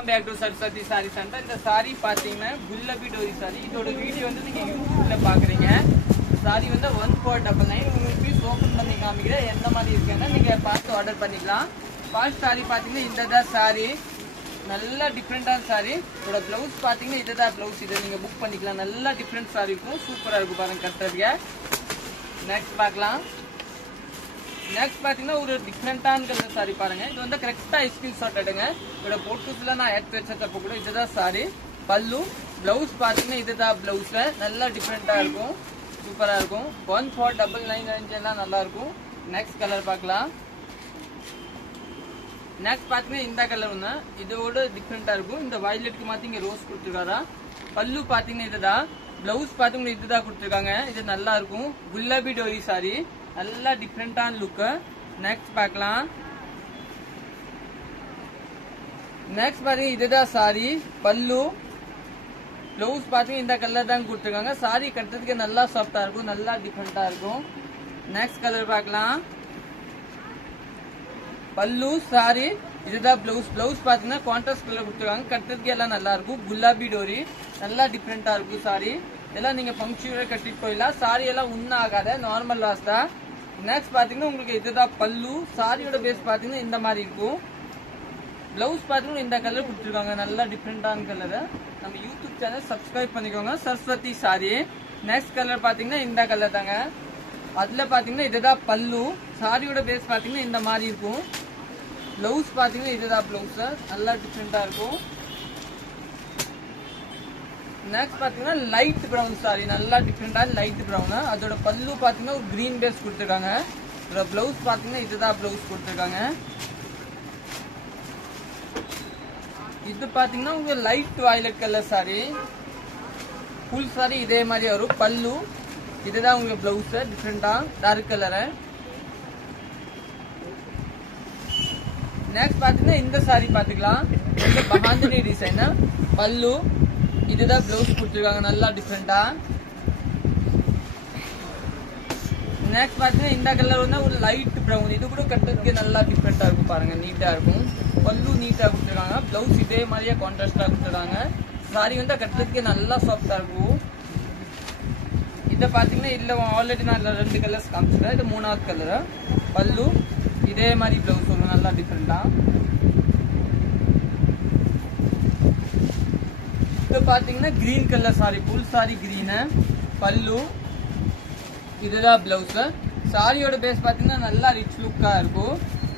Welcome back to Saraswati sari centre. இந்த சாரி பாத்தீங்கன்னா குல்லபி டோரி சாரி. இதோட வீடியோ வந்து நீங்க யூடியூப்ல பாக்குறீங்க. சாரி வந்து 1499. உங்களுக்கு பீஸ் ஓபன் பண்ணி காமிக்கிறேன் எந்த மாதிரி இருக்குன்னா நீங்க பார்த்து ஆர்டர் பண்ணிக்கலாம். ஃபர்ஸ்ட் சாரி பாத்தீங்கன்னா இந்த சாரி நல்ல டிஃப்ரெண்டான சாரி. இதோட பிளவுஸ் பாத்தீங்கன்னா இதுதான் பிளவுஸ். இதை நீங்க புக் பண்ணிக்கலாம். நல்ல டிஃப்ரெண்ட் சாரி இருக்கும், சூப்பரா இருக்கும் பாருங்க கட்டுறதுக்கு. நெக்ஸ்ட் பார்க்கலாம். நெக்ஸ்ட் பாத்தீங்கன்னா ஒரு டிஃப்ரெண்டான கலர் சாரி பாருங்க. இது வந்து கரெக்டா ஸ்கிரீன்ஷாட் எடுங்க. இதோட போட்டோஸ்ல நான் ஆட் வச்சதப்ப கூட இதுதான் சாரி. பல்லு பிளவுஸ் பாத்தீங்கன்னா இதுதான் பிளவுஸ். நல்லா டிஃப்ரெண்டா இருக்கும், சூப்பரா இருக்கும். 1499 ரேஞ்ச் எல்லாம் நல்லா இருக்கும். நெக்ஸ்ட் கலர் பார்க்கலாம். நெக்ஸ்ட் பாத்தீங்கன்னா இந்த கலர் ஒண்ணு இதோட டிஃப்ரெண்டா இருக்கும். இந்த வயலட்டுக்கு மாத்தி ரோஸ் கொடுத்துருக்காரா. பல்லு பாத்தீங்கன்னா இதுதான். பிளவுஸ் பாத்தீங்கன்னா இதுதான் கொடுத்துருக்காங்க. இது நல்லா இருக்கும். குல்லாபி டோரி சாரி, நல்லா டிஃப்ரெண்டான லுக். நெக்ஸ்ட் பார்க்கலாம். நெக்ஸ்ட் பாத்தீங்கன்னா இதுதான் சாரி. பல்லு பிளவுஸ் பாத்தீங்கன்னா இந்த கலர் தான் கொடுத்துருக்காங்க. சாரி கட்டுறதுக்கு நல்லா சாஃப்டா இருக்கும், நல்லா டிஃப்ரெண்டா இருக்கும். நெக்ஸ்ட் கலர் பார்க்கலாம். பல்லு சாரி இதுதான் பிளவுஸ். பிளவுஸ் பாத்தீங்கன்னா கான்ட்ராஸ்ட் கலர் கொடுத்துருக்காங்க. கட்டுறதுக்கு எல்லாம் நல்லா இருக்கும். குல்லாபி டோரி நல்லா டிஃப்ரெண்டா இருக்கும் சாரி. இதெல்லாம் நீங்க பங்க்சுவலா கட்டிட்டு போயிடலாம். சாரி எல்லாம் உண்ண ஆகாத நார்மல் வாஷ் தான். நெக்ஸ்ட் பாத்தீங்கன்னா உங்களுக்கு இதுதான் பல்லு. சாரியோட பேஸ் பாத்தீங்கன்னா இந்த மாதிரி இருக்கும். பிளவுஸ் பாத்தீங்கன்னா இந்த கலர் கொடுத்துருக்காங்க. நல்லா டிஃப்ரெண்டான கலர். நம்ம யூடியூப் சேனல் சப்ஸ்கிரைப் பண்ணிக்கோங்க, சரஸ்வதி சாரி. நெக்ஸ்ட் கலர் பாத்தீங்கன்னா இந்த கலர் தாங்க. அதுல பாத்தீங்கன்னா இதுதான் பல்லு. சாரியோட பேஸ் பாத்தீங்கன்னா இந்த மாதிரி இருக்கும். பிளவுஸ் பாத்தீங்கன்னா இதுதான் பிளவுஸ். நல்லா டிஃப்ரெண்டா இருக்கும். நெக்ஸ்ட் பாத்தீங்கன்னா லைட் பிரவுன் சாரி, நல்லா டிஃப்ரெண்டா லைட் பிரவுன். அதோட பல்லு பாத்தீங்கன்னா ஒரு கிரீன் பேஸ் கொடுத்துருக்காங்க. அதோட பிளவுஸ் பாத்தீங்கன்னா இதுதான் பிளவுஸ் கொடுத்துருக்காங்க. இது பாத்தீங்கன்னா உங்க light violet colour sorry. Full sorry இதே மாதிரி வரும். பல்லு இதுதான் உங்க பிளவுஸ், டிஃப்ரெண்டா டார்க் கலர். நெக்ஸ்ட் பாத்தீங்கன்னா இந்த சாரி பாத்துக்கலாம். இந்த பஹாந்தினி டிசைன். பல்லு இதுதான் பிளவுஸ் கொடுத்துருக்காங்க. நல்லா டிஃப்ரெண்டா. நெக்ஸ்ட் பாத்தீங்கன்னா இந்த கலர் வந்து ஒரு லைட் பிரவுன். இது கூட கட்டுறதுக்கு நல்லா டிஃப்ரெண்டா இருக்கும் பாருங்க, நீட்டா இருக்கும். பல்லு நீட்டா கொடுத்துருக்காங்க. பிளவுஸ் இதே மாதிரியே கான்ட்ராஸ்டா கொடுத்துருக்காங்க. சாரி வந்து கட்டுறதுக்கு நல்லா சாஃப்டா இருக்கும். இதை பாத்தீங்கன்னா இதுல ஆல்ரெடி நான் 2 கலர்ஸ் காமிச்சிருக்கேன். இது 3வது கலர். பல்லு இதே மாதிரி பிளவுஸ் வரும், நல்லா டிஃப்ரெண்டா. இது பாத்தீங்கன்னா green colour sorry, full sorry green. பல்லு இதுதான் பிளவுஸ். சாரியோட பேஸ் பாத்தீங்கன்னா நல்லா ரிச் லுக்கா இருக்கும்.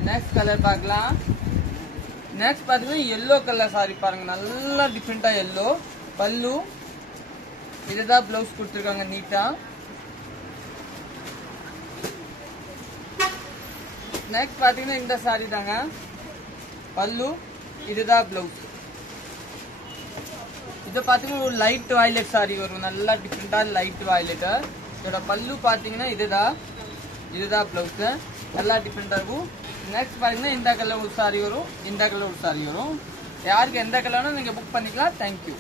நெக்ஸ்ட் கலர் பார்க்கலாம். நெக்ஸ்ட் பாத்தீங்கன்னா எல்லோ கலர் சாரி பாருங்க, நல்லா டிஃப்ரெண்டா எல்லோ. பல்லு இதுதான் பிளவுஸ் கொடுத்துருக்காங்க நீட்டா. நெக்ஸ்ட் பாத்தீங்கன்னா இந்த சாரி தாங்க. பல்லு இதுதான் பிளவுஸ். இது பாத்தீங்கன்னா ஒரு லைட் வயலட் சாரி வரும், நல்லா டிஃப்ரெண்டா லைட் வயலட். இதோட பல்லு பாத்தீங்கன்னா இதுதான் பிளவுஸ். நல்லா டிஃப்ரெண்டா இருக்கும். நெக்ஸ்ட் பாத்தீங்கன்னா இந்த கலர் ஒரு சாரி வரும், இந்த கலர் ஒரு சாரி வரும். யாருக்கு எந்த கலர்னு நீங்க புக் பண்ணிக்கலாம். தேங்க்யூ.